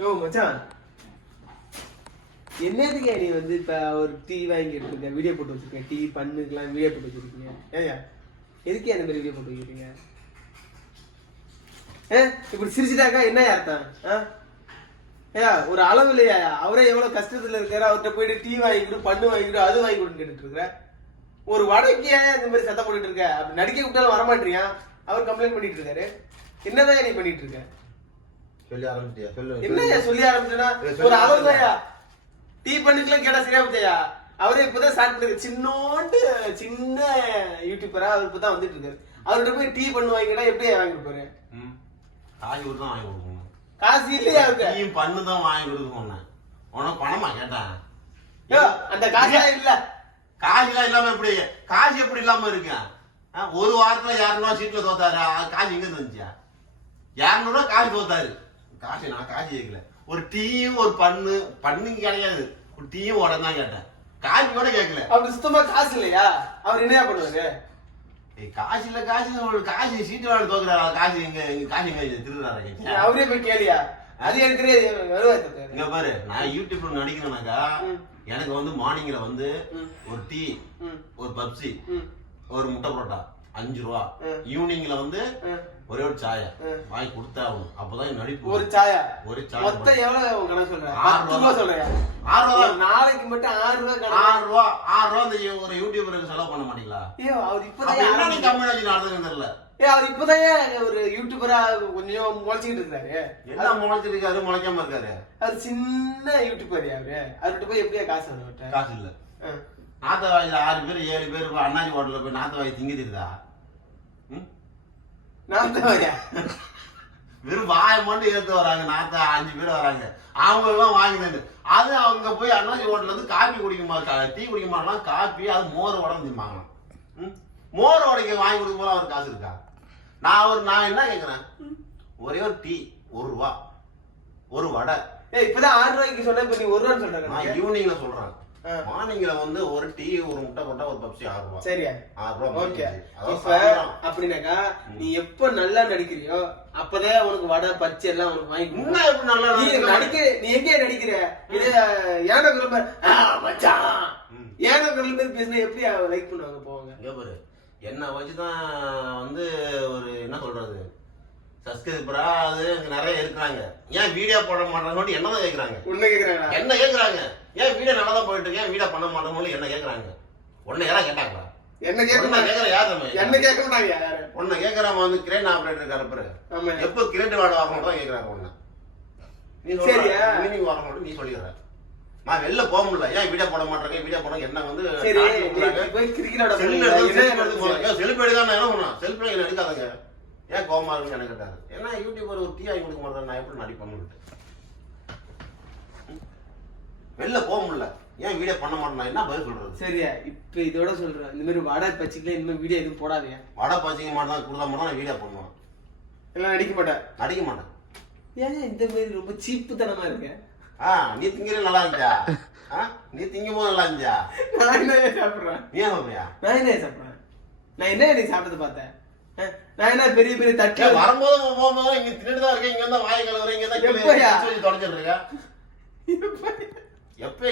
யோ மச்சான், என்னதுக்கே நீ வந்து இப்ப ஒரு டீ வாங்கி எடுத்துருக்க, வீடியோ போட்டு வச்சிருக்க, டீ பண்ணுக்கெல்லாம் வீடியோ போட்டு வச்சிருக்கீங்க. ஏயா எதுக்கே அந்த மாதிரி வீடியோ போட்டு வைக்கிறீங்க? இப்படி சிரிச்சுட்டாக்கா என்ன அர்த்தம்? ஏயா ஒரு அளவு இல்லையா? அவரே எவ்வளவு கஷ்டத்துல இருக்காரு, அவர்கிட்ட போயிட்டு டீ வாங்கிக்கிட்டு பண்ணு வாங்கிக்கிட்டு அது வாங்கி கொடுன்னு கேட்டுட்டு இருக்கிற. ஒரு வடக்கையா இந்த மாதிரி சத்தம் போட்டுட்டு இருக்க? அப்படி நடிக்க விட்டாலும் வரமாட்டியா? அவர் கம்ப்ளைண்ட் பண்ணிட்டு இருக்காரு. என்னதான் நீ பண்ணிட்டு இருக்க? சொல்லி ஆரம்பிச்சியா? சொல்லு. என்ன சொல்லி ஆரம்பிச்சா? ஒரு அவர் தாயா டீ பண்ணிக்கலாம் கேட்டா சரியா போச்சையா? அவரே இப்பதான் ஸ்டார்ட் பண்ணிருக்காரு. சின்ன யூடியூபரா அவர் இப்பதான் வந்துட்டு இருக்காரு. அவர்கிட்ட போய் டீ பண்ணு வாங்கிட்டா எப்படி வாங்கி கொடுப்பாரு? காசு கொடுத்து வாங்கி கொடுக்கணும். காசு இல்லையா அவருக்கு? டீ பண்ணு தான் வாங்கி கொடுக்கணும். உனக்கு பணமா கேட்டான்? அந்த காசா இல்ல. காசுலாம் இல்லாம எப்படி? காசு எப்படி இல்லாம இருக்கு? ஒரு வாரத்துல 200 சீட்ல தோத்தாரு. காசு எங்க இருந்துச்சா? 200 காசு தோத்தாரு. காசு நான் காசு கேட்கல. ஒரு டீயும் ஒரு பண்ணுங்க கிடையாது. ஒரு டீயும் உடனே தான் கேட்டேன். காசு கூட கேட்கல. அவருக்கு சுத்தமா காசு இல்லையா? அவர் என்ன பண்ணுவாரு? காசு இல்ல காசு சீட்டு வாங்க தோக்குறாரு. காசு எங்க திருடுறாரு. அவரே போய் கேளியா? அது எனக்கு இங்க பாரு, நான் யூடியூப்ல நடிக்கிறேனாக்கா எனக்கு வந்து மார்னிங்ல வந்து ஒரு டீ, ஒரு பப்சி, ஒரு முட்டை பரோட்டா 5 ரூபா. ஈவினிங்ல வந்து ஒரே ஒரு சாயா வாங்கி கொடுத்தா ஆகணும். அப்பதான் நடிப்பு. ஒரு சாயா மொத்தம் எவ்வளவு கணக்கு சொல்றேன்? 6 ரூபா சொல்றேன். 6 ரூபா நாளைக்கு மட்டும் 6 ரூபா. 6 ரூபா இந்த ஒரு யூடியூபருக்கு செலவு பண்ண மாட்டீங்களா? அவர் இப்பதான் என்ன கம்யூனிட்டி நடந்ததுன்னு தெரியல. அவர் இப்பதான் ஒரு யூடியூபரா கொஞ்சம் முளைச்சிக்கிட்டு இருக்காரு. என்ன முளைச்சிருக்காரு? முளைக்காம இருக்காரு. அவர் சின்ன யூடியூபர். அவர்கிட்ட போய் எப்படியா காசு வரும்? காசு இல்ல. நாத்த வாயில 6 பேர் 7 பேர் அண்ணாச்சி ஹோட்டல்ல போய் நாத்த வாய் திங்குதா? வெறும் வாய மட்டும் ஏத்து வராங்க. நாத்த 5 பேர் வராங்க. அவங்க எல்லாம் வாங்கினது அது அவங்க போய் அண்ணாச்சி ஹோட்டல்ல இருந்து காபி குடிக்குமா, டீ குடிக்குமா, காபி அது மோர் உடம்பு திம்பாங்க. மோர் உடைக்க வாங்கி கொடுக்க போல அவர் காசு இருக்கா? நான் என்ன கேக்குறேன்? ஒரே ஒரு டீ 1 ரூபா, ஒரு வடை. இப்பதான் 6 ரூபாய்க்கு சொன்ன, இப்ப நீ 1 ரூபான்னு சொல்றேன். நான் ஈவினிங்ல சொல்றேன். மார்னிங்ல வந்து ஒரு டீ, ஒரு முட்டை போட்டா ஒரு பப்சி 6 ரூபா. சரியா? 6 ரூபா. ஓகே. இப்ப அப்படினாக்கா நீ எப்ப நல்லா நடிக்கிறியோ அப்பதான் உனக்கு வடை பச்சி எல்லாம் உனக்கு வாங்கி. இன்னும் எப்படி நல்லா நடிக்கிற? நீ எங்க நடிக்கிற? இது ஏன குரல் மச்சான், ஏன குரல் மாதிரி பேசினா எப்படி லைக் பண்ணுவாங்க போவாங்க? இங்க பாரு, என்ன வச்சுதான் வந்து ஒரு என்ன சொல்றது சப்ஸ்கிரைபரா அது நிறைய இருக்கிறாங்க. ஏன் வீடியோ போட மாட்டாங்கன்னு என்னதான் கேக்குறாங்க. என்ன கேக்குறாங்க? ஏன் வீடியோ நல்லா தான் போயிட்டு இருக்கு, ஏன் வீடியோ பண்ண மாட்டோம்னு என்ன கேக்குறாங்க? உன்னை யாரா கேட்டாங்களா? என்ன கேக்குற? யார் நம்ம? என்ன கேட்க மாட்டாங்க. யாரு உன்னை கேக்குறவங்க வந்து கிரேன் ஆபரேட்டர் இருக்காரு பாரு. எப்ப கிரேட் வாட வரணும் தான் கேக்குறாங்க. உன்னை நீ சொல்றியா? மீனிங் வர மாட்டோம் நீ சொல்லிடுற. நான் வெளில போக முடியல. ஏன் வீடியோ போட மாட்டேங்க? வீடியோ போட என்ன வந்து செல்ஃபி எடுக்காம என்ன பண்ணா? செல்ஃபி என்ன எடுக்காதங்க. ஏன் கோமா இருக்குன்னு எனக்கு கேட்டாரு. ஏன்னா யூடியூபர் ஒரு டீ வாங்கி கொடுக்க மாட்டேன், நான் எப்படி நடிப்பேன்னு. வெளில போக முடியல, ஏன் வீடியோ பண்ண மாட்டேன், என்ன பதில் சொல்றது? சரியா? இப்ப இதோட சொல்றேன், இந்த மாதிரி வடை பச்சிக்கல இனிமே வீடியோ எதுவும் போடாதீங்க. வடை பச்சிக்க மாட்டேன் கொடுத்தா மட்டும் நான் வீடியோ பண்ணுவேன். எல்லாம் நடிக்க மாட்டேன். ஏன் இந்த மாதிரி ரொம்ப சீப்புத்தனமா இருக்கு? நீ திங்கிற நல்லா இருந்துச்சா? நீ திங்கும் போது நல்லா இருந்துச்சா? நான் என்ன சாப்பிடுறேன்? நீ ஏன் சாப்பிடுறியா? நான் என்ன சாப்பிடுறேன்? நான் என்ன நீ சாப்பிட்டது பார்த்தேன்? நான் என்ன பெரிய பெரிய தட்டு வரும்போது போகும்போது இங்க தின்னுட்டு தான் இருக்கேன். இங்க தான் வாய் கலவரம், இங்க தான் தொடச்சிட்டு இருக்கா. எப்ப